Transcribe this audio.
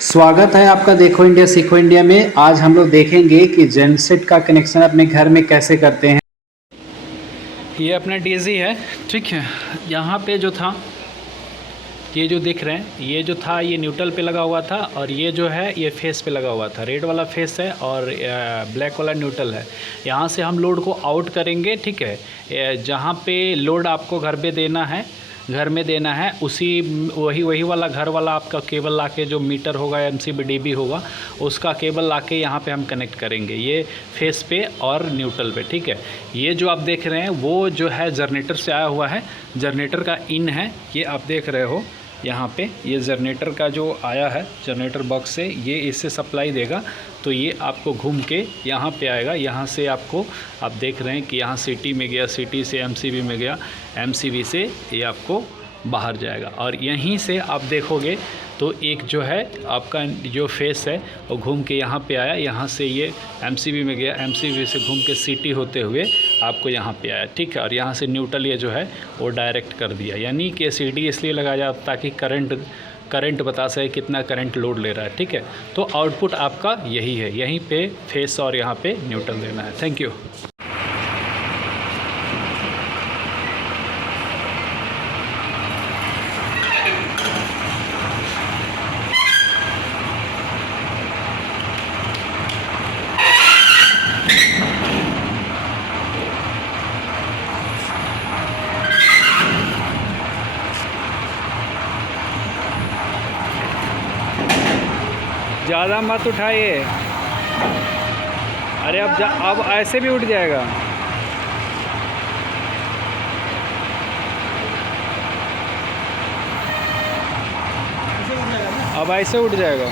स्वागत है आपका देखो इंडिया सीखो इंडिया में। आज हम लोग देखेंगे कि जेनसेट का कनेक्शन अपने घर में कैसे करते हैं। ये अपना डीजी है, ठीक है। यहाँ पे जो था, ये जो दिख रहे हैं, ये जो था ये न्यूट्रल पे लगा हुआ था और ये जो है ये फेस पे लगा हुआ था। रेड वाला फेस है और ब्लैक वाला न्यूट्रल है। यहाँ से हम लोड को आउट करेंगे, ठीक है। जहाँ पे लोड आपको घर पे देना है, घर में देना है, उसी वही वाला घर वाला आपका केबल लाके, जो मीटर होगा MCB होगा, उसका केबल लाके यहाँ पे हम कनेक्ट करेंगे, ये फेस पे और न्यूट्रल पे, ठीक है। ये जो आप देख रहे हैं वो जो है जनरेटर से आया हुआ है, जनरेटर का इन है, ये आप देख रहे हो यहाँ पे। ये जनरेटर का जो आया है जनरेटर बॉक्स से, ये इससे सप्लाई देगा, तो ये आपको घूम के यहाँ पे आएगा। यहाँ से आपको, आप देख रहे हैं कि यहाँ सिटी में गया, सिटी से MCB में गया, MCB से ये आपको बाहर जाएगा। और यहीं से आप देखोगे तो एक जो है आपका जो फेस है वो घूम के यहाँ पे आया, यहाँ से ये MCB में गया, MCB से घूम के सिटी होते हुए आपको यहाँ पे आया, ठीक है। और यहाँ से न्यूट्रल ये जो है वो डायरेक्ट कर दिया, यानी कि सिटी इसलिए लगाया जाता ताकि करंट बता सके कितना करंट लोड ले रहा है, ठीक है। तो आउटपुट आपका यही है, यहीं पे फेस और यहाँ पे न्यूट्रल देना है। Thank you. ज़्यादा मत उठाइए। अरे अब ऐसे भी उठ जाएगा। अब ऐसे उठ जाएगा।